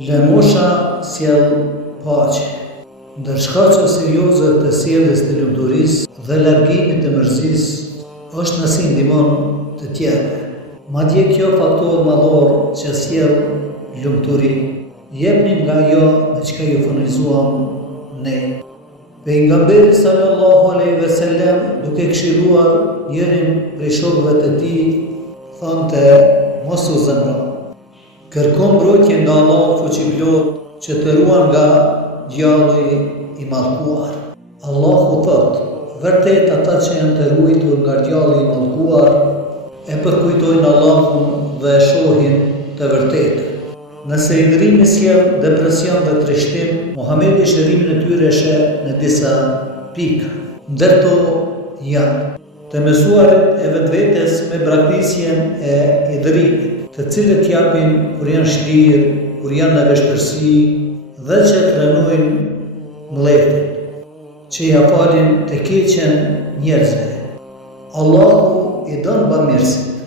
Lëmosha sjell paqe. Ndër shkaqet serioze të sjelljes të lumturisë dhe largimit të mërzinë është nëse ndihmon të tjerëve. Madje kjo faktor madhor që sjell lumturi, jepni nga ajo me çka ju furnizuam ne. Pejgamberi sallallahu alaihi wasallam, duke këshilluar njërin prej shokëve të tij, thonte: mos u zemro. Kërko mbrojtje nga Allahu fuqiplot që të ruan nga djalli i mallkuar. Allahu thot: vërtet ata që janë të ruajtur nga djalli i mallkuar e përkujtojnë Allahun dhe e shohin të vërtetën. Nëse i ndrimi sjell depresion dhe trishtim, Muhamedi shërimin e tyre sheh në disa pika. Ndërto janë të mësuarit e vetvetes me braktisjen e idhërimit, të cilët japin kur janë shtirë, kur janë në vështirësi dhe që trajnojnë mbledhjen, që ja falin të keqen njerëzve. Allahu i don bamirësi.